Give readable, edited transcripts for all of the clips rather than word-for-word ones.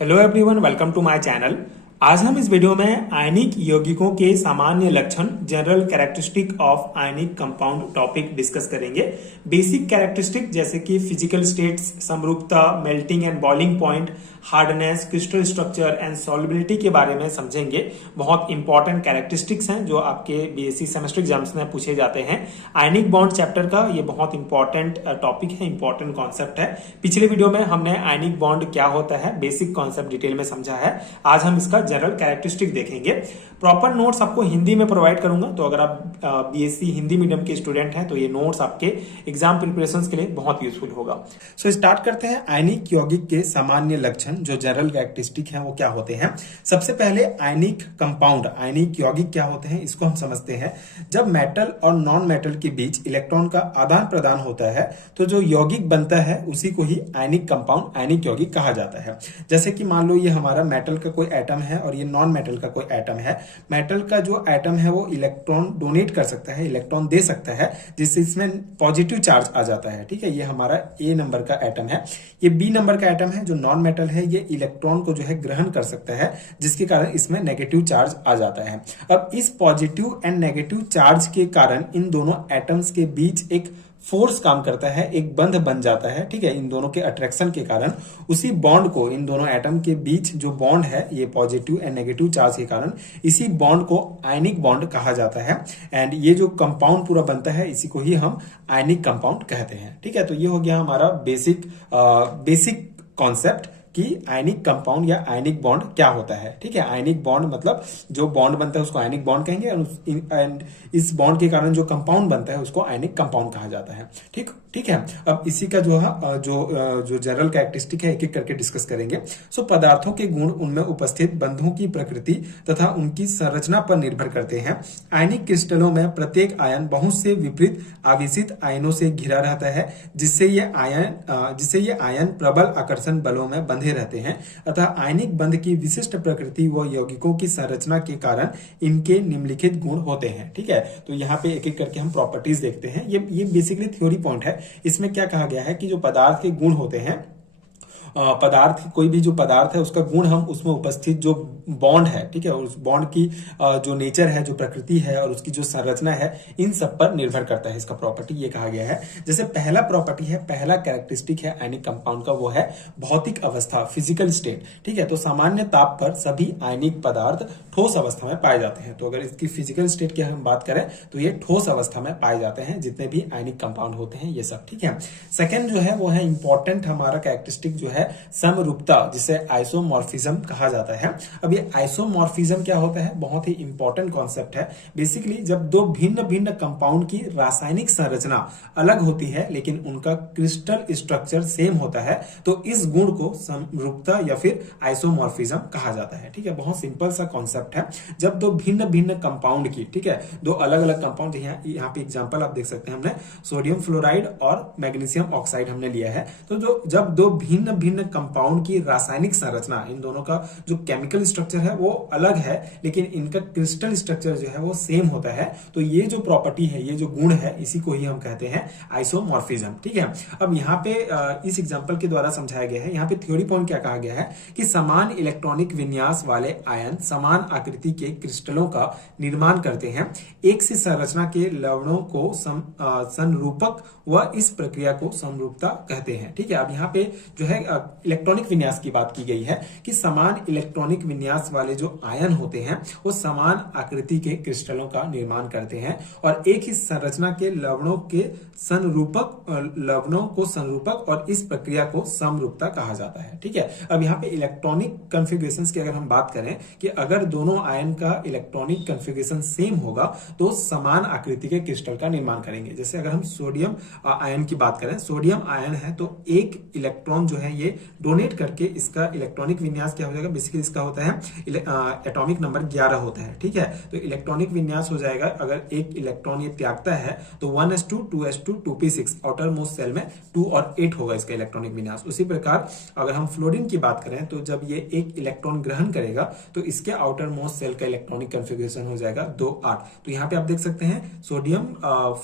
Hello everyone, welcome to my channel. आज हम इस वीडियो में आयनिक यौगिकों के सामान्य लक्षण, general characteristic of ionic compound topic discuss करेंगे। बेसिक कैरेक्टरिस्टिक जैसे कि फिजिकल स्टेट्स, समरूपता, melting and boiling point, hardness, crystal structure and solubility के बारे में समझेंगे। बहुत इंपॉर्टेंट कैरेक्टरिस्टिक्स हैं जो आपके बीएससी सेमेस्टर एग्जाम्स में पूछे जाते हैं। आयनिक बॉन्ड चैप्टर का ये बहुत इंपॉर्टेंट टॉपिक है, इंपॉर्टेंट कॉन्सेप्ट है। पिछले वीडियो में हमने आयनिक बॉन्ड क्या होता है बेसिक कॉन्सेप्ट डिटेल में समझा है। आज हम इसका जनरल कैरेक्टरिस्टिक देखेंगे। प्रॉपर नोट्स आपको हिंदी में प्रोवाइड करूंगा, तो अगर आप बीएससी हिंदी मीडियम के स्टूडेंट हैं तो ये नोट्स आपके एग्जाम प्रिपरेशंस के लिए बहुत यूजफुल होगा। सो स्टार्ट करते हैं। आयनिक यौगिक के सामान्य लक्षण जो जनरल कैरेक्टरिस्टिक हैं वो क्या होते हैं। सबसे पहले आयनिक कंपाउंड, आयनिक यौगिक क्या होते हैं इसको हम समझते हैं। जब मेटल और नॉन मेटल के बीच इलेक्ट्रॉन का आदान प्रदान होता है तो जो यौगिक बनता है उसी को ही आयनिक कंपाउंड, आयनिक यौगिक कहा जाता है। जैसे कि मान लो ये हमारा मेटल का कोई एटम है और ये नॉन मेटल का कोई एटम है। मेटल का जो एटम है वो इलेक्ट्रॉन डोनेट कर सकता है, इलेक्ट्रॉन दे सकता है, जिससे इसमें पॉजिटिव चार्ज आ जाता है। ठीक है, ये हमारा ए नंबर का एटम है। ये बी नंबर का एटम है जो नॉन मेटल है, ये इलेक्ट्रॉन को जो है ग्रहण कर सकता है, जिसके कारण इसमें नेगेटिव चार्ज आ जाता है। अब इस पॉजिटिव एंड नेगेटिव चार्ज के कारण इन दोनों एटम्स के बीच एक फोर्स काम करता है, एक बंध बन जाता है। ठीक है, इन दोनों के अट्रैक्शन के कारण उसी बॉन्ड को, इन दोनों एटम के बीच जो बॉन्ड है ये पॉजिटिव एंड नेगेटिव चार्ज के कारण, इसी बॉन्ड को आयनिक बॉन्ड कहा जाता है। एंड ये जो कंपाउंड पूरा बनता है इसी को ही हम आयनिक कंपाउंड कहते हैं। ठीक है, तो ये हो गया हमारा बेसिक कॉन्सेप्ट कि आयनिक कंपाउंड या आयनिक बॉन्ड क्या होता है। ठीक है, आयनिक बॉन्ड मतलब जो बॉन्ड बनता है उसको आयनिक बॉन्ड कहेंगे, एंड इस बॉन्ड के कारण जो कंपाउंड बनता है उसको आयनिक कंपाउंड कहा जाता है। ठीक है। अब इसी का जो है जो जनरल कैरेक्टरिस्टिक है एक एक करके डिस्कस करेंगे। सो पदार्थों के गुण उनमें उपस्थित बंधों की प्रकृति तथा उनकी संरचना पर निर्भर करते हैं। आयनिक क्रिस्टलों में प्रत्येक आयन बहुत से विपरीत आवेशित आयनों से घिरा रहता है, जिससे ये आयन प्रबल आकर्षण बलों में बंधे रहते हैं। अतः आयनिक बंध की विशिष्ट प्रकृति व यौगिकों की संरचना के कारण इनके निम्नलिखित गुण होते हैं। ठीक है, तो यहाँ पे एक एक करके हम प्रॉपर्टीज देखते हैं। ये बेसिकली थ्योरी पॉइंट है। इसमें क्या कहा गया है कि जो पदार्थ के गुण होते हैं, कोई भी जो पदार्थ है उसका गुण हम उसमें उपस्थित जो बॉन्ड है, ठीक है, उस बॉन्ड की जो नेचर है, जो प्रकृति है और उसकी जो संरचना है, इन सब पर निर्भर करता है इसका प्रॉपर्टी, ये कहा गया है। जैसे पहला प्रॉपर्टी है, पहला कैरेक्टरिस्टिक है आयनिक कंपाउंड का, वो है भौतिक अवस्था, फिजिकल स्टेट। ठीक है, तो सामान्य ताप पर सभी आयनिक पदार्थ ठोस अवस्था में पाए जाते हैं। तो अगर इसकी फिजिकल स्टेट की हम बात करें तो ये ठोस अवस्था में पाए जाते हैं, जितने भी आयनिक कंपाउंड होते हैं ये सब। ठीक है, सेकेंड जो है वो है इंपॉर्टेंट हमारा कैरेक्टरिस्टिक जो है समरूपता, जिसे आइसोमॉर्फिज्म कहा जाता है। अब ये आइसोमॉर्फिज्म क्या होता है, बहुत ही इंपॉर्टेंट कॉन्सेप्ट है। बेसिकली जब दो भिन्न भिन्न कंपाउंड की रासायनिक संरचना अलग होती है लेकिन उनका क्रिस्टल स्ट्रक्चर सेम होता है, तो इस गुण को समरूपता या फिर आइसोमॉर्फिज्म कहा जाता है। ठीक है, बहुत सिंपल सा कॉन्सेप्ट है। जब दो भिन्न भिन्न कंपाउंड की, ठीक है, दो अलग अलग कंपाउंड, यहाँ पे एग्जांपल आप देख सकते हैं, हमने सोडियम फ्लोराइड और मैग्नीशियम ऑक्साइड हमने लिया है। तो जब दो भिन्न भिन्न कंपाउंड की रासायनिक संरचना, इन दोनों का जो केमिकल स्ट्रक्चर है वो अलग है लेकिन इनका क्रिस्टल स्ट्रक्चर जो है वो सेम होता है, तो ये जो प्रॉपर्टी है, ये जो गुण है, इसी को ही हम कहते हैं आइसोमॉर्फिज्म। ठीक है, अब यहाँ पे इस एग्जांपल के द्वारा समझाया गया है। यहाँ पे थ्योरी पॉइंट क्या कहा गया है कि समान इलेक्ट्रॉनिक विन्यास वाले आयन समान आकृति के क्रिस्टलों का निर्माण करते हैं। एक सी संरचना के लवणों को संरूपक व इस प्रक्रिया को समरूपता कहते हैं। ठीक है, अब यहाँ पे जो है इलेक्ट्रॉनिक विन्यास की बात की गई है कि समान इलेक्ट्रॉनिक विन्यास वाले जो आयन होते हैं वो समान आकृति के क्रिस्टलों का निर्माण करते हैं और एक ही संरचना के लवणों को संरूपक और इस प्रक्रिया को समरूपता कहा जाता है। ठीक है, अब यहाँ पे इलेक्ट्रॉनिक कॉन्फ़िगरेशंस की अगर हम बात करें कि अगर दोनों आयन का इलेक्ट्रॉनिक कॉन्फ़िगरेशन सेम होगा तो समान आकृति के क्रिस्टल का निर्माण करेंगे। जैसे अगर हम सोडियम आयन की बात करें, सोडियम आयन है तो एक इलेक्ट्रॉन जो है ये डोनेट करके इसका इलेक्ट्रॉनिक विन्यास क्या हो जाएगा, बेसिकली इसका होता है एटॉमिक नंबर 11 होता है। ठीक है, तो इलेक्ट्रॉनिक विन्यास हो जाएगा, अगर एक इलेक्ट्रॉन ये त्यागता है तो 1s2 2s2 2p6 outer most shell में 2 और 8 होगा इसका इलेक्ट्रॉनिक विन्यास। उसी प्रकार अगर हम फ्लोरीन की बात करें तो जब ये एक इलेक्ट्रॉन ग्रहण करेगा तो इसके आउटर मोस्ट सेल का इलेक्ट्रॉनिक कॉन्फ़िगरेशन हो जाएगा 2 8। तो यहाँ पे आप देख सकते हैं सोडियम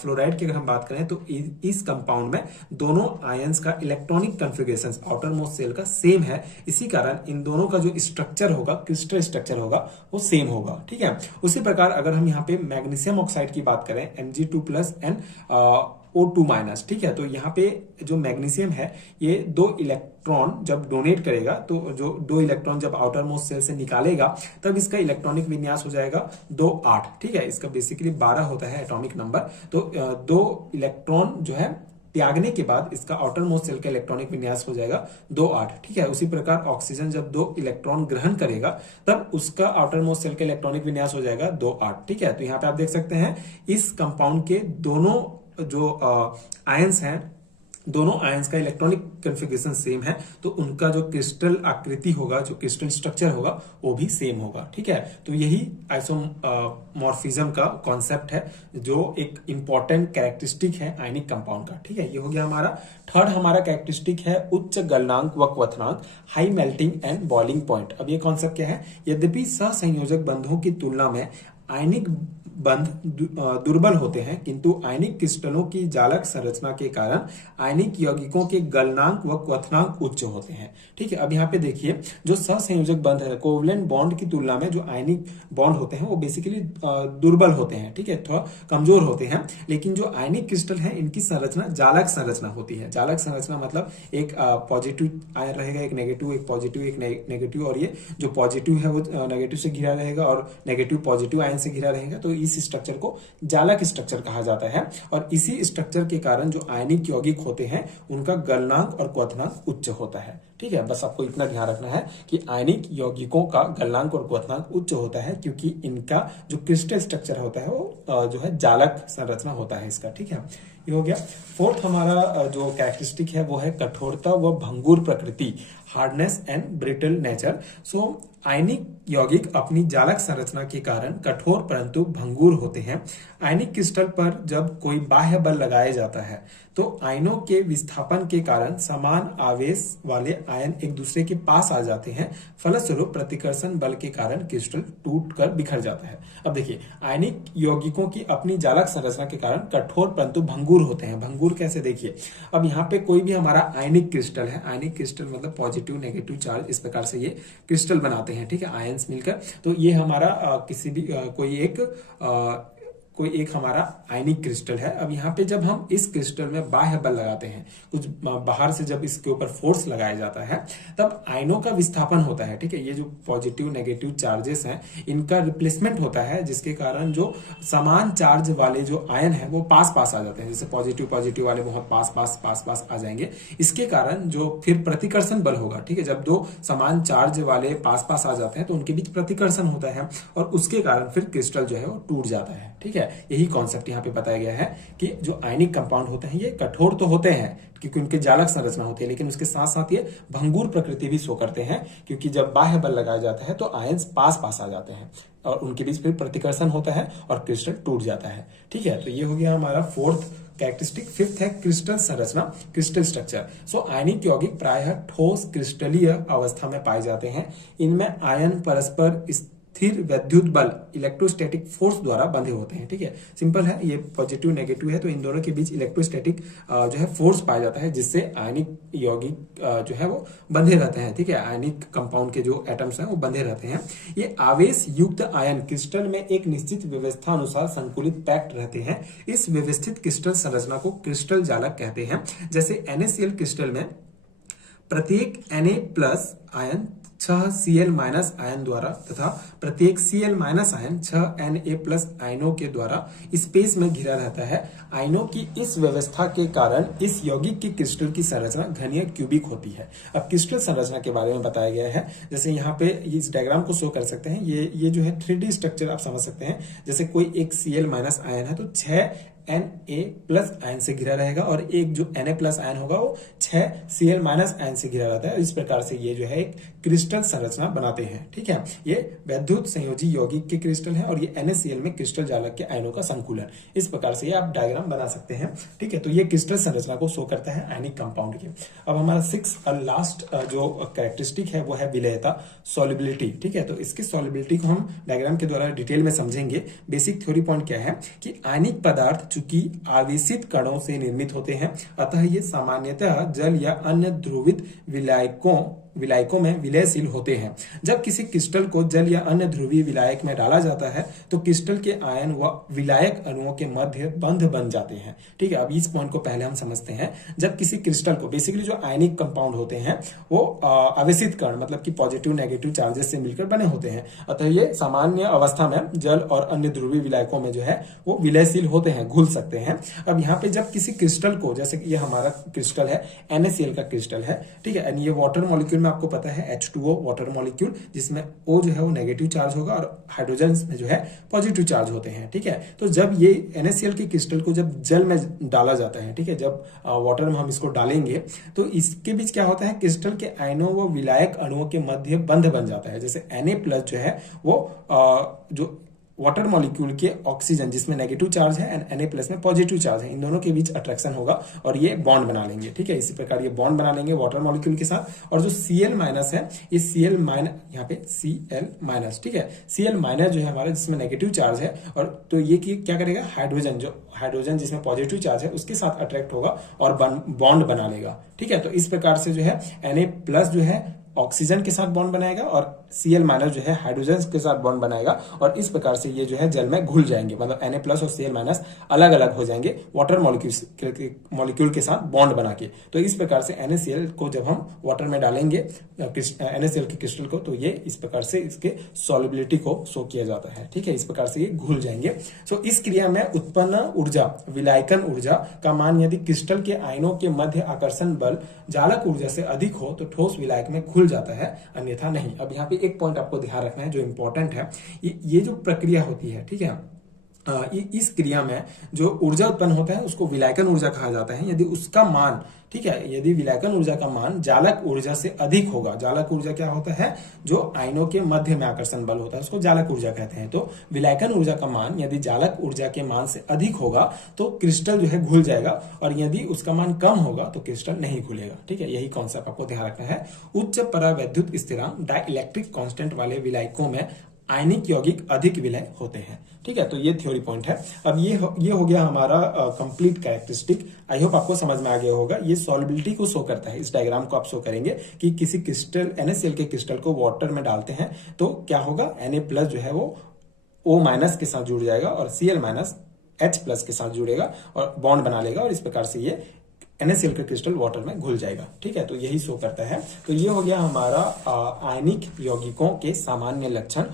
फ्लोराइड की अगर हम बात करें तो इस कंपाउंड में दोनों आयंस का electronic configuration, outermost shell का सेम है, इसी कारण इन दोनों का जो स्ट्रक्चर होगा, क्रिस्टल स्ट्रक्चर होगा, वो सेम होगा। ठीक है, उसी प्रकार अगर हम यहाँ पे मैग्नीशियम ऑक्साइड की बात करें Mg2+ O2-, ठीक है, तो यहाँ पे जो मैग्नीशियम है ये 2 इलेक्ट्रॉन जब डोनेट करेगा, तो जो 2 इलेक्ट्रॉन जब आउटर मोस्ट शेल से निकालेगा तब इसका इलेक्ट्रॉनिक विन्यास हो जाएगा 2-8। ठीक है, इसका बेसिकली 12 होता है एटॉमिक नंबर। तो 2 इलेक्ट्रॉन जो है त्यागने के बाद इसका आउटर मोस्ट शेल का इलेक्ट्रॉनिक विन्यास हो जाएगा 2-8। ठीक है, उसी प्रकार ऑक्सीजन जब 2 इलेक्ट्रॉन ग्रहण करेगा तब उसका आउटर मोस्ट शेल का इलेक्ट्रॉनिक विन्यास हो जाएगा 2-8। ठीक है, तो यहाँ पे आप देख सकते हैं इस कंपाउंड के दोनों जो आयंस हैं, दोनों आयंस का इलेक्ट्रॉनिक कॉन्फ़िगरेशन सेम है, तो उनका जो क्रिस्टल आकृति होगा, जो क्रिस्टल स्ट्रक्चर होगा, वो भी सेम होगा। ठीक है, तो यही आइसोमॉर्फिज्म का कॉन्सेप्ट है, जो एक इंपॉर्टेंट कैरेक्टरिस्टिक है आयनिक कंपाउंड का। ठीक है, ये हो गया हमारा थर्ड। हमारा कैरेक्टरिस्टिक है उच्च गलनांक व क्वथनांक, high melting and boiling point. अब ये कॉन्सेप्ट क्या है? यद्यपि सहसंयोजक बंधों की तुलना में आयनिक बंध दुर्बल होते हैं, किंतु आयनिक क्रिस्टलों की जालक संरचना के कारण आयनिक यौगिकों के गलनांक व क्वथनांक उच्च होते हैं। ठीक है, अब यहाँ पे देखिए जो सहसंयोजक बंध है, कोवलेंट बॉन्ड की तुलना में जो आयनिक बॉन्ड होते हैं वो बेसिकली दुर्बल होते हैं। ठीक है, थोड़ा कमजोर होते हैं, लेकिन जो आयनिक क्रिस्टल है इनकी संरचना जालक संरचना होती है। जालक संरचना मतलब एक पॉजिटिव आयन रहेगा, एक नेगेटिव, एक पॉजिटिव, एक नेगेटिव, और ये जो पॉजिटिव है वो नेगेटिव से घिरा रहेगा और नेगेटिव पॉजिटिव आयन से घिरा रहेगा। तो इस स्ट्रक्चर को जालक स्ट्रक्चर कहा जाता है, और इसी स्ट्रक्चर के कारण जो आयनिक यौगिक होते हैं उनका गलनांक और क्वथनांक उच्च होता है। ठीक है, बस आपको इतना ध्यान रखना है कि आयनिक यौगिकों का गलनांक और क्वथनांक उच्च होता है, क्योंकि इनका जो क्रिस्टल स्ट्रक्चर होता है वो जो है जालक संरचना होता है इसका। ठीक है, ये हो गया। फोर्थ हमारा जो कैरेक्टरिस्टिक है वो है कठोरता व भंगुर प्रकृति, हार्डनेस एंड ब्रिटल नेचर। सो आयनिक यौगिक अपनी जालक संरचना के कारण कठोर परंतु भंगुर होते हैं। आयनिक क्रिस्टल पर जब कोई बाह्य बल लगाया जाता है तो आयनों के विस्थापन के कारण समान आवेश वाले आयन एक दूसरे के पास आ जाते हैं। फलस्वरूप प्रतिकर्षण बल के कारण क्रिस्टल टूटकर बिखर जाता है। अब देखिए, आयनिक यौगिकों की अपनी जालक संरचना के कारण कठोर परंतु भंगुर होते हैं। भंगुर कैसे? देखिए, अब यहाँ पे कोई भी हमारा आयनिक क्रिस्टल है, आयनिक क्रिस्टल मतलब पॉजिटिव नेगेटिव चार्ज, इस प्रकार से ये क्रिस्टल बनाते हैं। ठीक है, आयंस मिलकर, तो ये हमारा किसी भी कोई एक हमारा आयनिक क्रिस्टल है। अब यहाँ पे जब हम इस क्रिस्टल में बाह्य बल लगाते हैं, कुछ बाहर से जब इसके ऊपर फोर्स लगाया जाता है, तब आयनों का विस्थापन होता है। ठीक है, ये जो पॉजिटिव नेगेटिव चार्जेस हैं इनका रिप्लेसमेंट होता है, जिसके कारण जो समान चार्ज वाले जो आयन है वो पास पास आ जाते हैं। जैसे पॉजिटिव पॉजिटिव वाले बहुत पास पास पास पास आ जाएंगे, इसके कारण जो फिर प्रतिकर्षण बल होगा। ठीक है, जब दो समान चार्ज वाले पास पास आ जाते हैं तो उनके बीच प्रतिकर्षण होता है, और उसके कारण फिर क्रिस्टल जो है वो टूट जाता है। ठीक है, यही कॉन्सेप्ट यहाँ पे बताया गया है कि जो आयनिक कंपाउंड होते हैं ये कठोर तो होते हैं क्योंकि उनके जालक संरचना होती है, लेकिन उसके साथ साथ ये भंगुर प्रकृति भी शो करते हैं, क्योंकि जब बाह्य बल लगाया जाता है तो आयंस पास पास आ जाते हैं और उनके बीच फिर प्रतिकर्षण होता है और क्रिस्टल टूट जाता है। ठीक है, तो ये हो गया हमारा फोर्थ कैरेक्टरिस्टिक। फिफ्थ है क्रिस्टल संरचना, क्रिस्टल स्ट्रक्चर। सो आयनिक यौगिक प्रायः ठोस क्रिस्टलीय अवस्था में पाए जाते हैं। इनमें आयन परस्पर स्थिर विद्युत बल, इलेक्ट्रोस्टैटिक फोर्स द्वारा बंधे होते हैं। ठीक है, सिंपल है, ये पॉजिटिव नेगेटिव है तो इन दोनों के बीच इलेक्ट्रोस्टैटिक जो है फोर्स पाया जाता है, जिससे आयनिक यौगिक जो है वो बंधे रहते हैं। ठीक है, आयनिक कंपाउंड के जो एटम्स हैं वो बंधे रहते हैं। ये आवेश युक्त आयन क्रिस्टल में एक निश्चित व्यवस्था अनुसार संकुलित पैक्ड रहते हैं। इस व्यवस्थित क्रिस्टल संरचना को क्रिस्टल जालक कहते हैं। जैसे NaCl क्रिस्टल में प्रत्येक Na+ आयन 6 Cl- आयन द्वारा तथा प्रत्येक Cl- आयन 6 Na+ आयनों के द्वारा स्पेस में घिरा रहता है। आयनों की इस व्यवस्था के कारण इस यौगिक की क्रिस्टल की संरचना घनीय क्यूबिक होती है। अब क्रिस्टल संरचना के बारे में बताया गया है, जैसे यहाँ पे इस डायग्राम को शो कर सकते हैं। ये जो है 3D स्ट्रक्चर आप समझ सकते हैं। जैसे कोई एक Cl- आयन है तो 6 Na+ आयन से घिरा रहेगा, और एक जो Na+ आयन होगा वो 6 Cl- आयन से घिरा रहता है। इस प्रकार से ये जो है एक क्रिस्टल संरचना बनाते हैं। ठीक है, ये वैद्युत संयोजी यौगिक के क्रिस्टल है और ये NaCl में क्रिस्टल जालक के आयनों का संकुलन। इस प्रकार से ये आप डायग्राम बना सकते हैं। ठीक है, तो ये क्रिस्टल संरचना को शो करता है आयनिक कंपाउंड की। अब हमारा 6 और लास्ट जो कैरेक्टरिस्टिक है वो है विलेयता, सॉल्युबिलिटी। ठीक है, तो इसकी सॉल्युबिलिटी को हम डायग्राम के द्वारा डिटेल में समझेंगे। बेसिक थ्योरी पॉइंट क्या है कि आयनिक पदार्थ चूंकि आवेशित कणों से निर्मित होते हैं, अतः ये सामान्यतः जल या अन्य ध्रुवित विलायकों में विलयशील होते हैं। जब किसी क्रिस्टल को जल या अन्य ध्रुवीय विलायक में डाला जाता है तो क्रिस्टल के आयन व विलायक अणुओं के मध्य बंध बन जाते हैं। ठीक है, अब इस पॉइंट को पहले हम समझते हैं। जब किसी क्रिस्टल को, बेसिकली जो आयनिक कंपाउंड होते हैं वो आवेशित कण मतलब कि पॉजिटिव नेगेटिव चार्जेस से मिलकर बने होते हैं, अतः ये सामान्य अवस्था में जल और अन्य ध्रुवीय विलायकों में जो है वो विलयशील होते हैं, घुल सकते हैं। अब यहाँ पे जब किसी क्रिस्टल को, जैसे कि ये हमारा क्रिस्टल है, NaCl का क्रिस्टल है, ठीक है, ये वाटर मॉलिक्यूल में आपको पता है H2O वाटर मॉलिक्यूल, जिसमें O जो है वो नेगेटिव चार्ज होगा और हाइड्रोजन में जो है पॉजिटिव चार्ज होते हैं। ठीक है, तो जब ये NaCl के क्रिस्टल को जब जल में डाला जाता है, ठीक है, जब वाटर में हम इसको डालेंगे तो इसके बीच क्या होता है, क्रिस्टल के आयनों व विलायक अणुओं के मध्य बंध बन जाता है। जैसे Na+ जो है वो जो वाटर मॉलिक्यूल के ऑक्सीजन जिसमें नेगेटिव चार्ज है एंड Na+ में पॉजिटिव चार्ज है, इन दोनों के बीच अट्रैक्शन होगा और ये बॉन्ड बना लेंगे। ठीक है, इसी प्रकार ये बॉन्ड बना लेंगे वाटर मॉलिक्यूल के साथ। और जो Cl- है, ये Cl- यहाँ पे Cl-, ठीक है, Cl- जो है हमारा जिसमें नेगेटिव चार्ज है, और तो ये क्या करेगा, हाइड्रोजन जिसमें पॉजिटिव चार्ज है उसके साथ अट्रैक्ट होगा और बॉन्ड बना लेगा। ठीक है, तो इस प्रकार से जो है Na+ जो है ऑक्सीजन के साथ बॉन्ड बनाएगा और Cl- जो है हाइड्रोजन के साथ बॉन्ड बनाएगा, और इस प्रकार से ये जो है जल में घुल जाएंगे, मतलब Na+ और Cl- अलग अलग हो जाएंगे वाटर मॉलिक्यूल के साथ बॉन्ड बना के। तो इस प्रकार से NaCl को जब हम वाटर में डालेंगे, NaCl के क्रिस्टल को, तो ये इस प्रकार से इसके सॉल्युबिलिटी को शो किया जाता है। ठीक है, इस प्रकार से ये घुल जाएंगे। सो इस क्रिया में उत्पन्न ऊर्जा, विलायकन ऊर्जा का मान यदि क्रिस्टल के आयनों के मध्य आकर्षण बल जालक ऊर्जा से अधिक हो तो ठोस विलायक में घुल जाता है, अन्यथा नहीं। अब यहाँ पे एक पॉइंट आपको ध्यान रखना है जो इंपॉर्टेंट है, ये जो प्रक्रिया होती है, ठीक है, इस क्रिया में जो ऊर्जा उत्पन्न होता है उसको विलायकन ऊर्जा कहा जाता है। यदि उसका मान, ठीक है, यदि विलायकन ऊर्जा का मान जालक ऊर्जा से अधिक होगा, जालक ऊर्जा क्या होता है, जो आयनों के मध्य में आकर्षण बल होता है उसको जालक ऊर्जा कहते हैं। तो विलायकन ऊर्जा का मान यदि जालक ऊर्जा के मान से अधिक होगा तो क्रिस्टल जो है घुल जाएगा, और यदि उसका मान कम होगा तो क्रिस्टल नहीं घुलेगा। ठीक है, यही कॉन्सेप्ट आपको ध्यान रखना है। उच्च परावैद्युत स्थिरांक डाइलेक्ट्रिक कांस्टेंट वाले विलायकों में आयनिक यौगिक अधिक विलय होते हैं। ठीक है, तो ये थ्योरी पॉइंट है। अब ये हो गया हमारा कंप्लीट कैरेक्टरिस्टिक। आई होप आपको समझ में आ गया होगा। ये सॉल्युबिलिटी को शो करता है। इस डायग्राम को आप शो करेंगे कि किसी क्रिस्टल NaCl के क्रिस्टल को वाटर में डालते हैं तो क्या होगा, Na+ जो है वो O- के साथ जुड़ जाएगा और Cl- H+ के साथ जुड़ेगा और बॉन्ड बना लेगा, और इस प्रकार से ये NaCl का क्रिस्टल वाटर में घुल जाएगा। ठीक है, तो यही शो करता है। तो ये हो गया हमारा आयनिक यौगिकों के सामान्य लक्षण।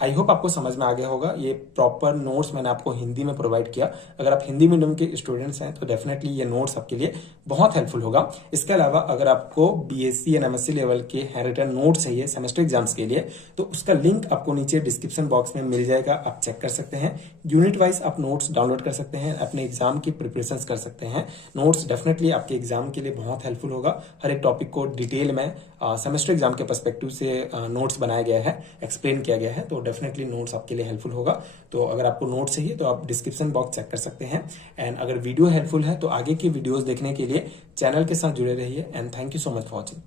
आई होप आपको समझ में आ गया होगा। ये प्रॉपर नोट्स मैंने आपको हिंदी में प्रोवाइड किया। अगर आप हिंदी मीडियम के स्टूडेंट्स हैं तो डेफिनेटली ये नोट्स आपके लिए बहुत हेल्पफुल होगा। इसके अलावा अगर आपको BSc एंड MSc लेवल के हैंडरिटन नोट चाहिए सेमेस्टर एग्जाम्स के लिए, तो उसका लिंक आपको नीचे डिस्क्रिप्शन बॉक्स में मिल जाएगा, आप चेक कर सकते हैं। यूनिट वाइज आप नोट्स डाउनलोड कर सकते हैं, अपने एग्जाम की प्रिपरेशन कर सकते हैं। नोट्स डेफिनेटली आपके एग्जाम के लिए बहुत हेल्पफुल होगा। हर एक टॉपिक को डिटेल में सेमेस्टर एग्जाम के पर्सपेक्टिव से नोट्स बनाया गया है, एक्सप्लेन किया गया है, तो डेफिनेटली नोट्स आपके लिए हेल्पफुल होगा। तो अगर आपको नोट्स चाहिए तो आप डिस्क्रिप्शन बॉक्स चेक कर सकते हैं। एंड अगर वीडियो हेल्पफुल है तो आगे की वीडियोस देखने के लिए चैनल के साथ जुड़े रहिए। And thank you so much for watching.